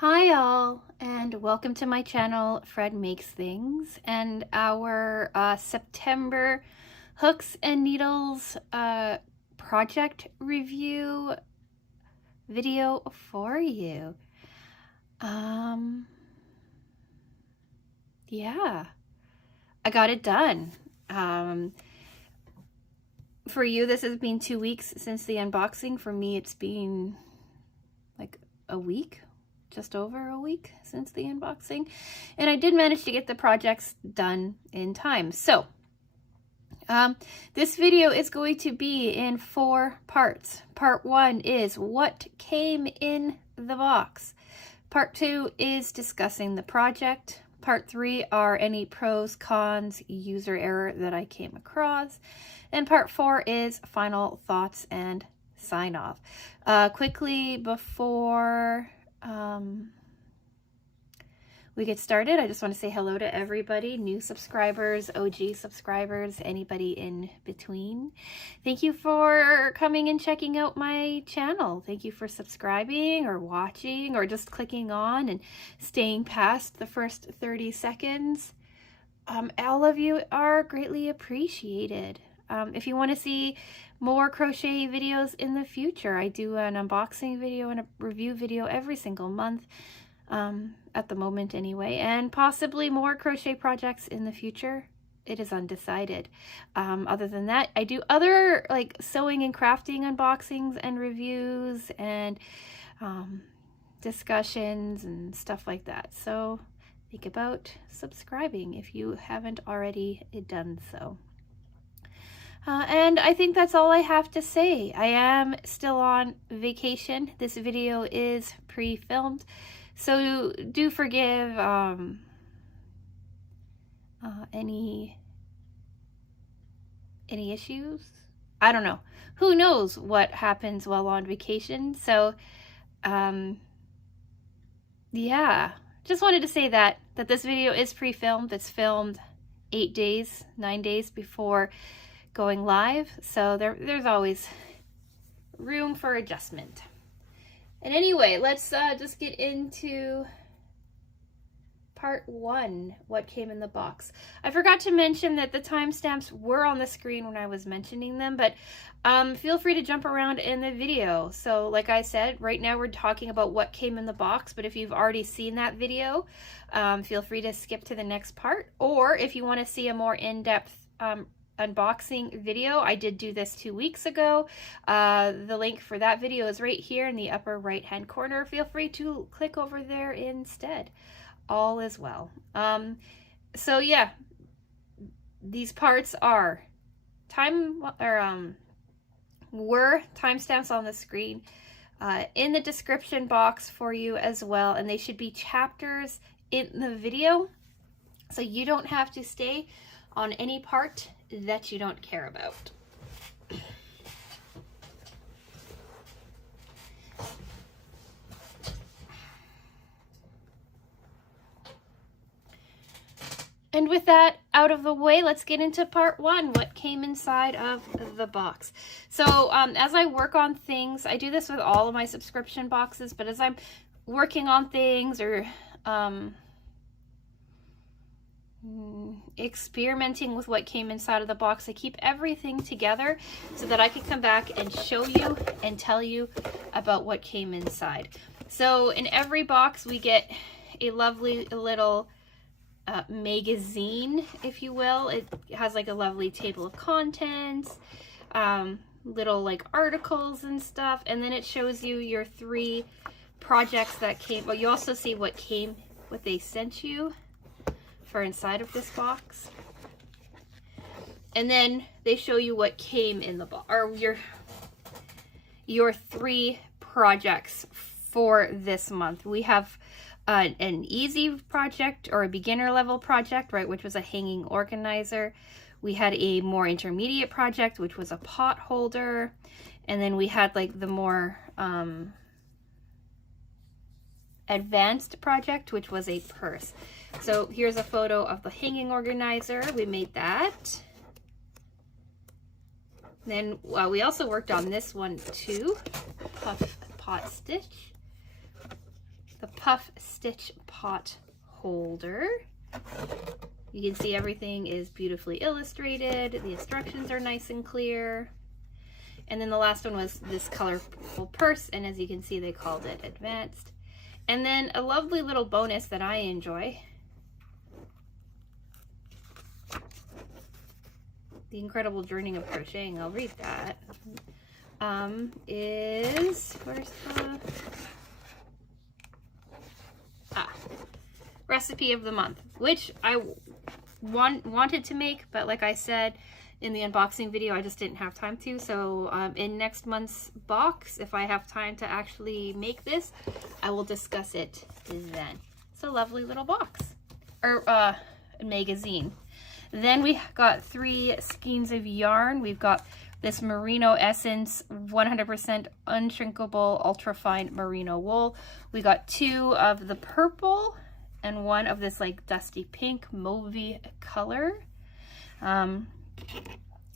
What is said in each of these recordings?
Hi all, and welcome to my channel, Fred Makes Things, and our September Hooks and Needles project review video for you. Yeah, I got it done. For you, this has been 2 weeks since the unboxing. For me, it's been like a week. Just over a week since the unboxing, and I did manage to get the projects done in time. So this video is going to be in 4 parts. Part 1 is what came in the box. Part 2 is discussing the project. Part 3 are any pros, cons, user error that I came across. And part 4 is final thoughts and sign off. Quickly before we get started, I just want to say hello to everybody, new subscribers, OG subscribers, anybody in between. Thank you for coming and checking out my channel. Thank you for subscribing or watching or just clicking on and staying past the first 30 seconds. All of you are greatly appreciated. If you want to see more crochet videos in the future, I do an unboxing video and a review video every single month, at the moment anyway, and possibly more crochet projects in the future. It is undecided. Other than that, I do other like sewing and crafting unboxings and reviews and discussions and stuff like that. So think about subscribing if you haven't already done so. And I think that's all I have to say. I am still on vacation. This video is pre-filmed, so do forgive any issues. I don't know. Who knows what happens while on vacation? So, yeah. Just wanted to say that this video is pre-filmed. It's filmed 9 days before going live, so there's always room for adjustment. And anyway, let's just get into part 1, what came in the box. I forgot to mention that the timestamps were on the screen when I was mentioning them, but feel free to jump around in the video. So like I said, right now we're talking about what came in the box, but if you've already seen that video, feel free to skip to the next part, or if you want to see a more in-depth unboxing video, I did do this 2 weeks ago. The link for that video is right here in the upper right hand corner. Feel free to click over there instead. All is well. So yeah, these parts are were timestamps on the screen, in the description box for you as well, and they should be chapters in the video, so you don't have to stay on any part that you don't care about. And with that out of the way, let's get into part 1, what came inside of the box. So as I work on things, I do this with all of my subscription boxes, but as I'm working on things or experimenting with what came inside of the box, I keep everything together so that I can come back and show you and tell you about what came inside. So in every box we get a lovely little magazine, if you will. It has like a lovely table of contents, little like articles and stuff, and then it shows you your 3 projects that came. Well, you also see what they sent you for inside of this box, and then they show you what came in the box, or your 3 projects for this month. We have an easy project or a beginner level project, right, which was a hanging organizer. We had a more intermediate project, which was a pot holder, and then we had like the more advanced project, which was a purse. So here's a photo of the hanging organizer. We made that. Then we also worked on this one too, pot stitch. the puff stitch pot holder. You can see everything is beautifully illustrated. The instructions are nice and clear. And then the last one was this colorful purse, and as you can see, they called it advanced. And then a lovely little bonus that I enjoy. The Incredible Journey of Crocheting, I'll read that. Where's the recipe of the month, which I wanted to make, but like I said in the unboxing video, I just didn't have time to. So in next month's box, if I have time to actually make this, I will discuss it then. It's a lovely little box, or magazine. Then we got 3 skeins of yarn. We've got this Merino Essence 100% unshrinkable ultrafine merino wool. We got 2 of the purple and 1 of this like dusty pink mauvey color.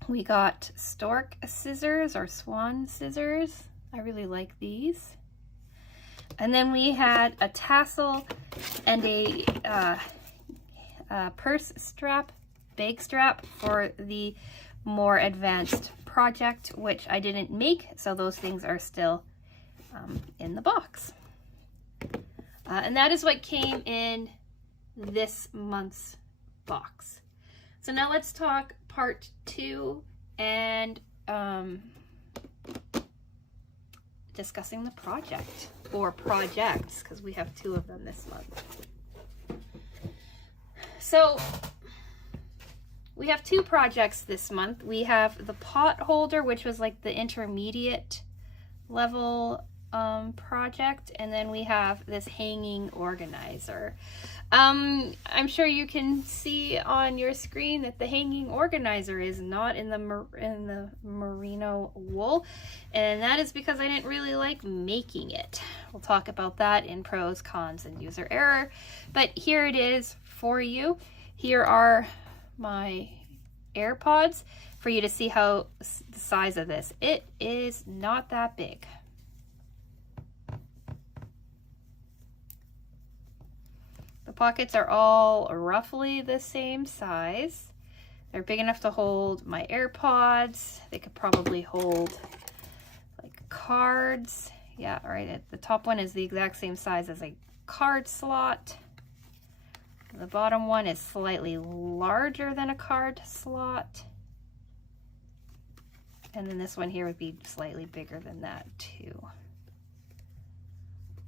We got stork scissors or swan scissors. I really like these. And then we had a tassel and a purse strap, bag strap for the more advanced project, which I didn't make, so those things are still in the box. And that is what came in this month's box. So now let's talk part 2 and discussing the project, or projects, because we have 2 of them this month. So we have 2 projects this month. We have the pot holder, which was like the intermediate level project, and then we have this hanging organizer. I'm sure you can see on your screen that the hanging organizer is not in the merino wool, and that is because I didn't really like making it. We'll talk about that in pros, cons, and user error, but here it is for you. Here are my AirPods for you to see how the size of this. It is not that big. The pockets are all roughly the same size. They're big enough to hold my AirPods. They could probably hold like cards. Yeah, right. The top one is the exact same size as a card slot. The bottom one is slightly larger than a card slot. And then this one here would be slightly bigger than that too.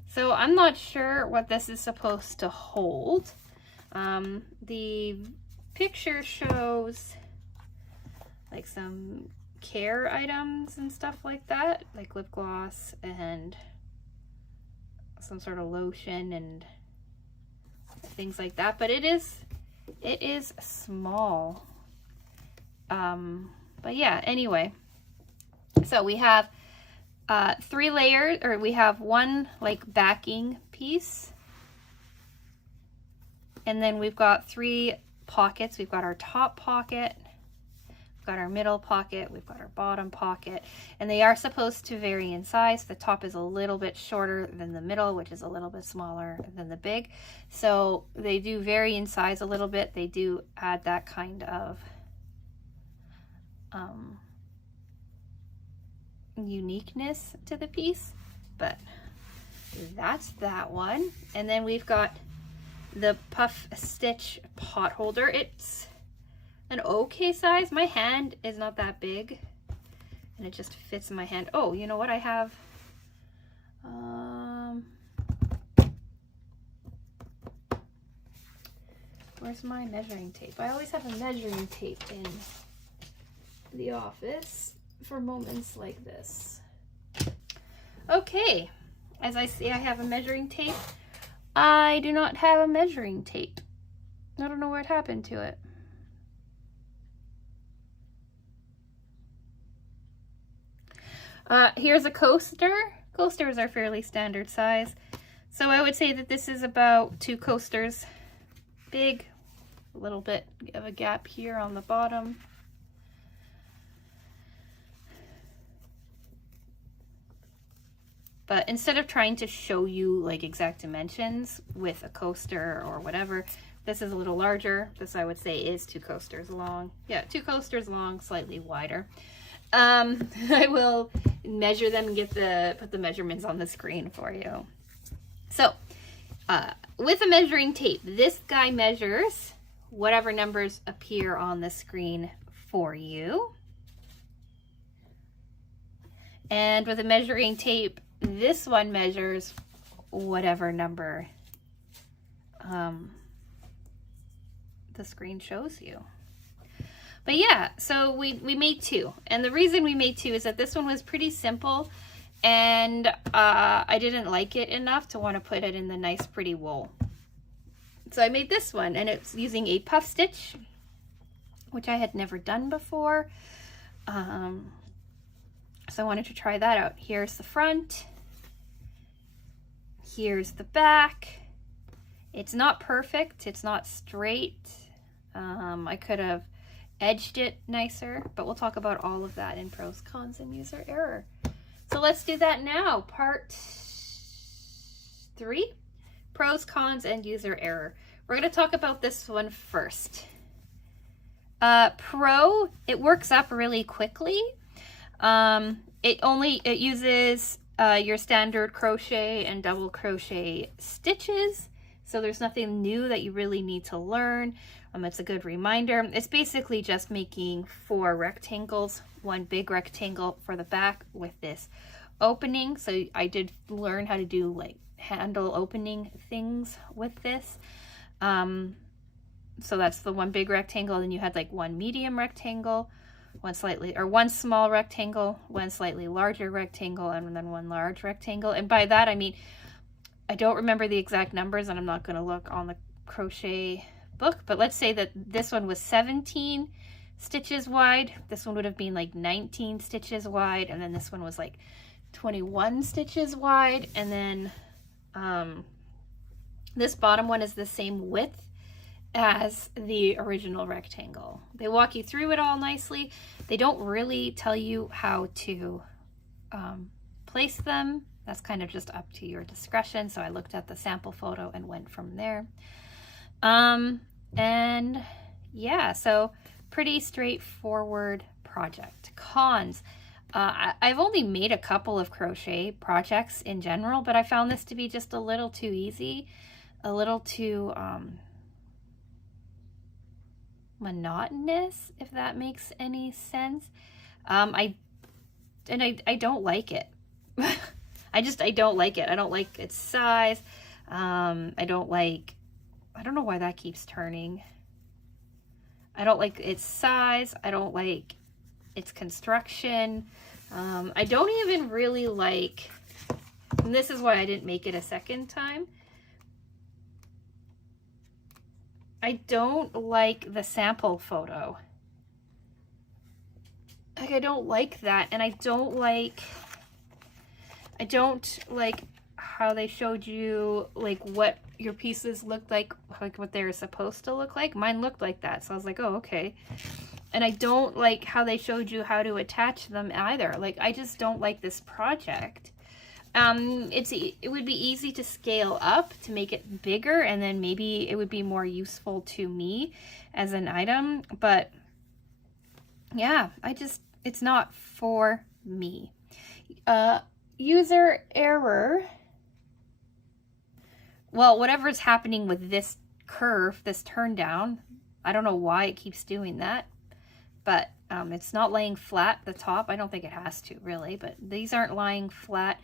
So I'm not sure what this is supposed to hold. The picture shows like some care items and stuff like that, like lip gloss and some sort of lotion and things like that, but it is small. But yeah, anyway, so we have 3 layers, or we have 1 like backing piece, and then we've got 3 pockets. We've got our top pocket, we've got our middle pocket, we've got our bottom pocket, and they are supposed to vary in size. The top is a little bit shorter than the middle, which is a little bit smaller than the big. So they do vary in size a little bit. They do add that kind of uniqueness to the piece, but that's that one. And then we've got the puff stitch pot holder. It's an okay size. My hand is not that big, and it just fits in my hand. Oh, you know what? I have where's my measuring tape? I always have a measuring tape in the office for moments like this. Okay, as I see, I have a measuring tape. I do not have a measuring tape. I don't know what happened to it. Here's a coaster. Coasters are fairly standard size, so I would say that this is about 2 coasters big. A little bit of a gap here on the bottom. But instead of trying to show you like exact dimensions with a coaster or whatever, this is a little larger. This I would say is 2 coasters long. Yeah, 2 coasters long, slightly wider. I will measure them and put the measurements on the screen for you. So with a measuring tape, this guy measures whatever numbers appear on the screen for you. And with a measuring tape, this one measures whatever number the screen shows you. But yeah, so we made 2. And the reason we made 2 is that this one was pretty simple, and I didn't like it enough to want to put it in the nice pretty wool. So I made this one, and it's using a puff stitch, which I had never done before. So I wanted to try that out. Here's the front. Here's the back. It's not perfect. It's not straight. I could have edged it nicer, but we'll talk about all of that in pros, cons, and user error. So let's do that now. Part 3, pros, cons, and user error. We're going to talk about this one first. Pro, it works up really quickly. It uses your standard crochet and double crochet stitches, so there's nothing new that you really need to learn. It's a good reminder. It's basically just making 4 rectangles, 1 big rectangle for the back with this opening. So I did learn how to do like handle opening things with this. So that's the 1 big rectangle, and you had like 1 medium rectangle, 1 small rectangle, 1 slightly larger rectangle, and then 1 large rectangle. And by that I mean, I don't remember the exact numbers, and I'm not going to look on the crochet book, but let's say that this one was 17 stitches wide. This one would have been like 19 stitches wide, and then this one was like 21 stitches wide, and then this bottom one is the same width as the original rectangle. They walk you through it all nicely. They don't really tell you how to place them. That's kind of just up to your discretion. So I looked at the sample photo and went from there. And yeah, so pretty straightforward project. Cons. I've only made a couple of crochet projects in general, but I found this to be just a little too easy, a little too monotonous, if that makes any sense. I don't like it. I don't like it. I don't like its size. I don't know why that keeps turning. I don't like its size. I don't like its construction. I don't even really like, and this is why I didn't make it a second time, I don't like the sample photo. Like, I don't like that, and I don't like how they showed you like what your pieces looked like what they were supposed to look like. Mine looked like that, so I was like, oh, okay. And I don't like how they showed you how to attach them either. Like, I just don't like this project. It would be easy to scale up to make it bigger, and then maybe it would be more useful to me as an item, but yeah, it's not for me. User error. Well, whatever's happening with this curve, this turn down, I don't know why it keeps doing that, but it's not laying flat, the top. I don't think it has to really, but these aren't lying flat.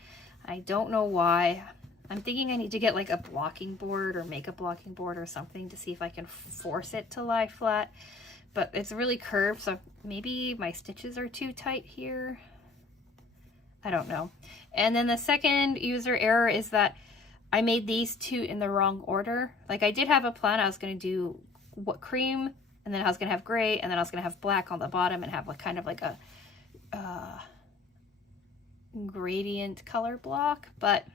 I don't know why. I'm thinking I need to get like a blocking board or make a blocking board or something to see if I can force it to lie flat, but it's really curved, so maybe my stitches are too tight here. I don't know. And then the second user error is that I made these 2 in the wrong order. Like, I did have a plan. I was going to do cream, and then I was going to have gray, and then I was going to have black on the bottom and have like kind of like a gradient color block, but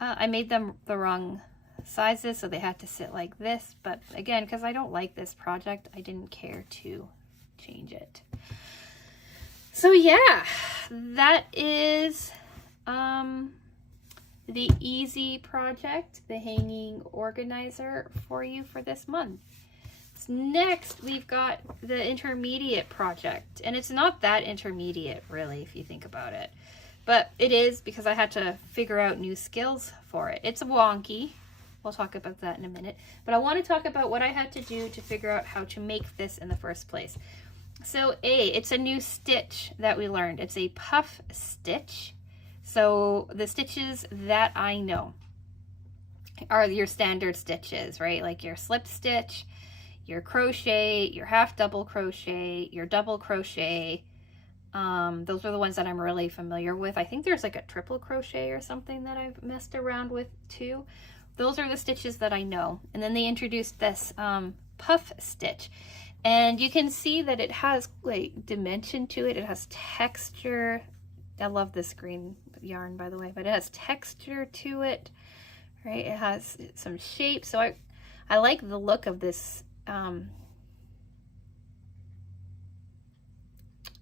I made them the wrong sizes, so they had to sit like this. But again, because I don't like this project, I didn't care to change it. So yeah, that is the Easy Project, the hanging organizer for you for this month. Next, we've got the Intermediate Project, and it's not that intermediate really if you think about it, but it is because I had to figure out new skills for it. It's wonky. We'll talk about that in a minute, but I want to talk about what I had to do to figure out how to make this in the first place. So it's a new stitch that we learned. It's a puff stitch. So the stitches that I know are your standard stitches, right? Like your slip stitch, your crochet, your half double crochet, your double crochet. Those are the ones that I'm really familiar with. I think there's like a triple crochet or something that I've messed around with too. Those are the stitches that I know. And then they introduced this puff stitch. And you can see that it has like dimension to it. It has texture. I love this green yarn, by the way, but it has texture to it, right? It has some shape. So I like the look of this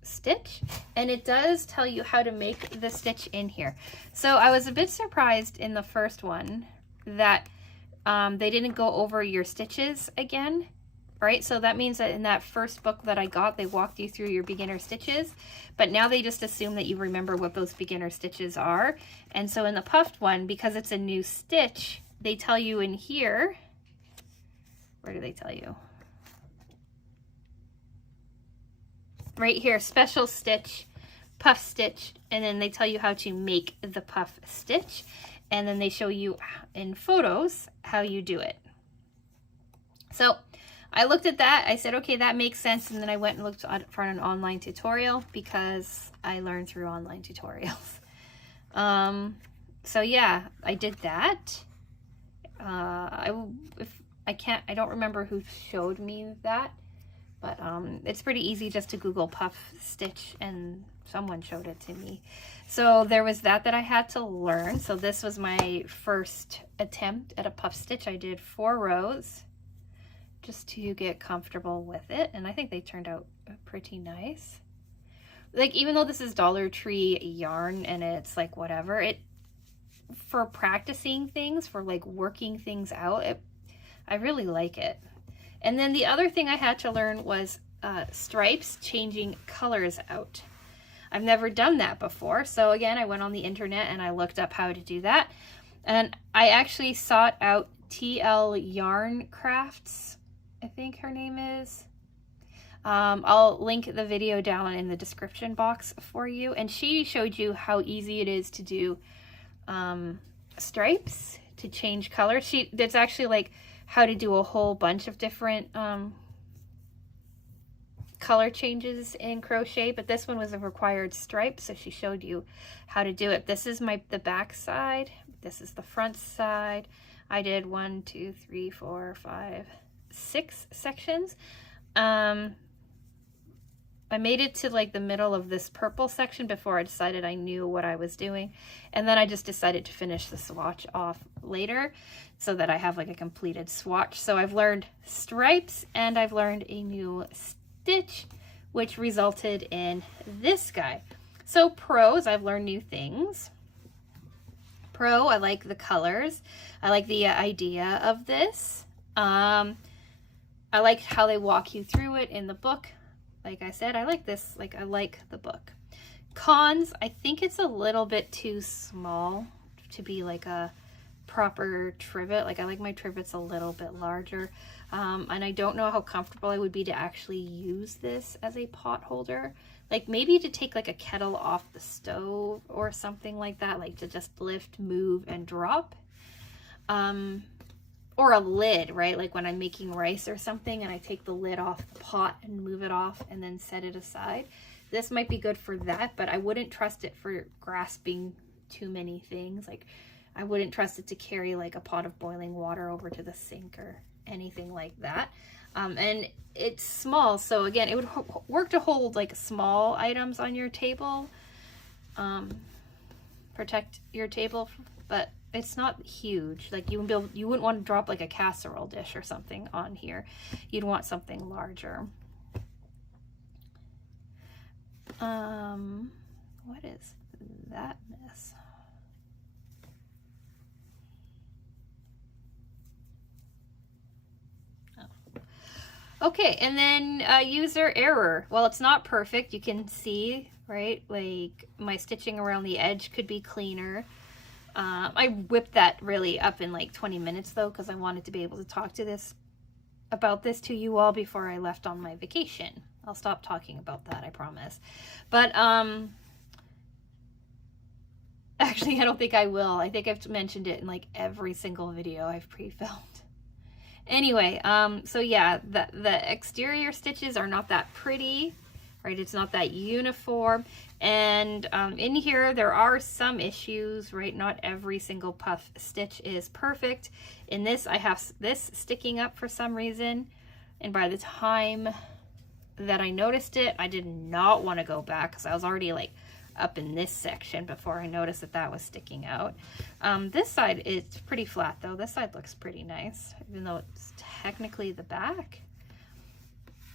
stitch, and it does tell you how to make the stitch in here. So I was a bit surprised in the first one that they didn't go over your stitches again. Right, so that means that in that first book that I got, they walked you through your beginner stitches, but now they just assume that you remember what those beginner stitches are. And so in the puffed one, because it's a new stitch, they tell you in here, where do they tell you? Right here, special stitch, puff stitch, and then they tell you how to make the puff stitch, and then they show you in photos how you do it. So I looked at that, I said, okay, that makes sense. And then I went and looked for an online tutorial because I learned through online tutorials. So yeah, I did that. I don't remember who showed me that, but it's pretty easy just to Google puff stitch and someone showed it to me. So there was that I had to learn. So this was my first attempt at a puff stitch. I did 4 rows. Just to get comfortable with it, and I think they turned out pretty nice. Like, even though this is Dollar Tree yarn and it's like whatever, it for practicing things, for like working things out, I really like it. And then the other thing I had to learn was stripes changing colors out. I've never done that before, so again, I went on the internet and I looked up how to do that, and I actually sought out TL Yarn Crafts, I think her name is. I'll link the video down in the description box for you, and she showed you how easy it is to do stripes, to change colors. That's actually like how to do a whole bunch of different color changes in crochet, but this one was a required stripe, so she showed you how to do it. This is the back side, this is the front side. I did 1, 2, 3, 4, 5, 6 sections. I made it to like the middle of this purple section before I decided I knew what I was doing, and then I just decided to finish the swatch off later so that I have like a completed swatch. So I've learned stripes and I've learned a new stitch, which resulted in this guy. So pros, I've learned new things. Pro, I like the colors. I like the idea of this. I like how they walk you through it in the book. Like I said, I like this. Like, I like the book. Cons, I think it's a little bit too small to be like a proper trivet. Like, I like my trivets a little bit larger. And I don't know how comfortable I would be to actually use this as a pot holder. Like, maybe to take like a kettle off the stove or something like that, like to just lift, move, and drop. Or a lid, right? Like when I'm making rice or something and I take the lid off the pot and move it off and then set it aside. This might be good for that, but I wouldn't trust it for grasping too many things. Like, I wouldn't trust it to carry like a pot of boiling water over to the sink or anything like that. And it's small, so again, it would work to hold like small items on your table, protect your table, but it's not huge. Like, you wouldn't want to drop like a casserole dish or something on here. You'd want something larger. What is that mess? Okay, and then user error. Well, it's not perfect. You can see, right? Like my stitching around the edge could be cleaner. I whipped that really up in like 20 minutes though, because I wanted to be able to talk about this to you all before I left on my vacation. I'll stop talking about that, I promise. But actually, I don't think I will. I think I've mentioned it in like every single video I've pre-filmed. Anyway, so yeah, the exterior stitches are not that pretty, right? It's not that uniform. And in here, there are some issues, right? Not every single puff stitch is perfect. In this, I have this sticking up for some reason. And by the time that I noticed it, I did not want to go back because I was already like up in this section before I noticed that that was sticking out. This side is pretty flat though. This side looks pretty nice, even though it's technically the back.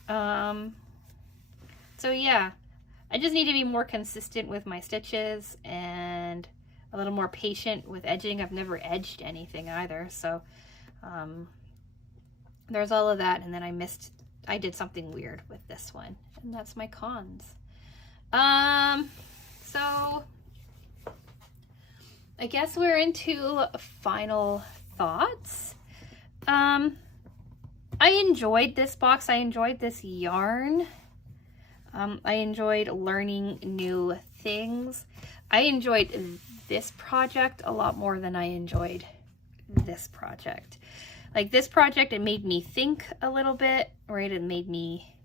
So yeah, I just need to be more consistent with my stitches and a little more patient with edging. I've never edged anything either, so there's all of that. And then I did something weird with this one, and that's my cons. So I guess we're into final thoughts. I enjoyed this box. I enjoyed this yarn. I enjoyed learning new things. I enjoyed this project a lot more than I enjoyed this project. Like this project, it made me think a little bit, right? It made me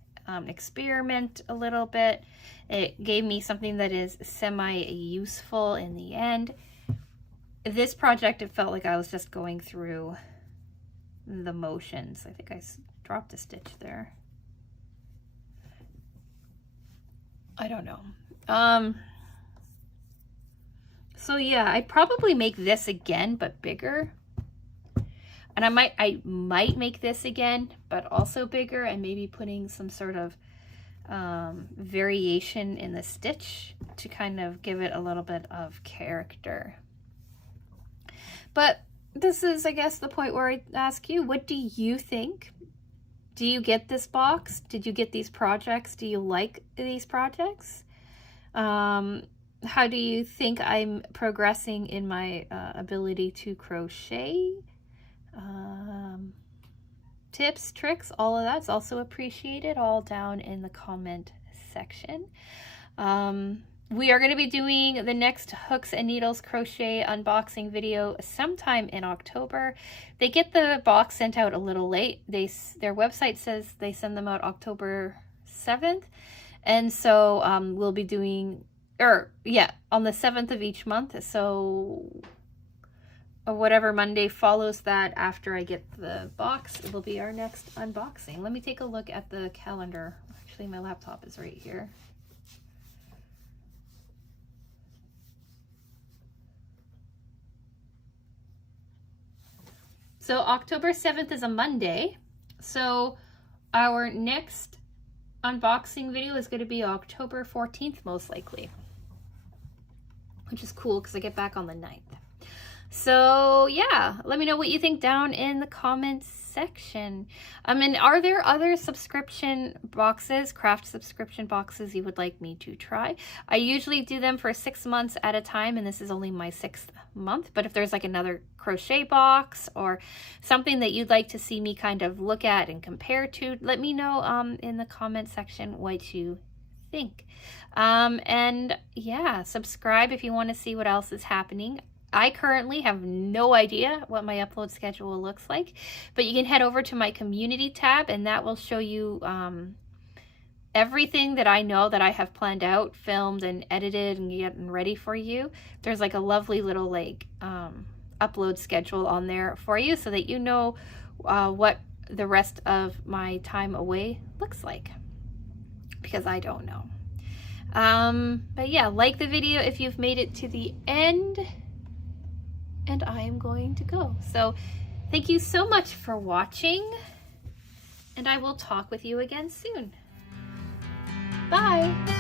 experiment a little bit. It gave me something that is semi-useful in the end. This project, it felt like I was just going through the motions. I think I dropped a stitch there. I don't know. So yeah, I'd probably make this again, but bigger. And I might make this again, but also bigger, and maybe putting some sort of variation in the stitch to kind of give it a little bit of character. But this is, I guess, the point where I ask you, what do you think? Do you get this box? Did you get these projects? Do you like these projects? How do you think I'm progressing in my ability to crochet? Tips, tricks, all of that's also appreciated, all down in the comment section. We are going to be doing the next Hooks and Needles crochet unboxing video sometime in October. They get the box sent out a little late. Their website says they send them out October 7th. And so we'll be doing, on the 7th of each month. So whatever Monday follows that after I get the box, it will be our next unboxing. Let me take a look at the calendar. Actually, my laptop is right here. So October 7th is a Monday. So our next unboxing video is going to be October 14th, most likely. Which is cool because I get back on the 9th. So yeah, let me know what you think down in the comments section. And are there other subscription boxes, craft subscription boxes you would like me to try? I usually do them for 6 months at a time, and this is only my 6th month. But if there's like another crochet box or something that you'd like to see me kind of look at and compare to, let me know in the comment section what you think. And yeah, subscribe if you want to see what else is happening. I currently have no idea what my upload schedule looks like, but you can head over to my community tab, and that will show you everything that I know that I have planned out, filmed and edited and getting ready for you. There's like a lovely little like upload schedule on there for you so that you know what the rest of my time away looks like, because I don't know. But yeah, like the video if you've made it to the end. And I am going to go. So thank you so much for watching, and I will talk with you again soon. Bye.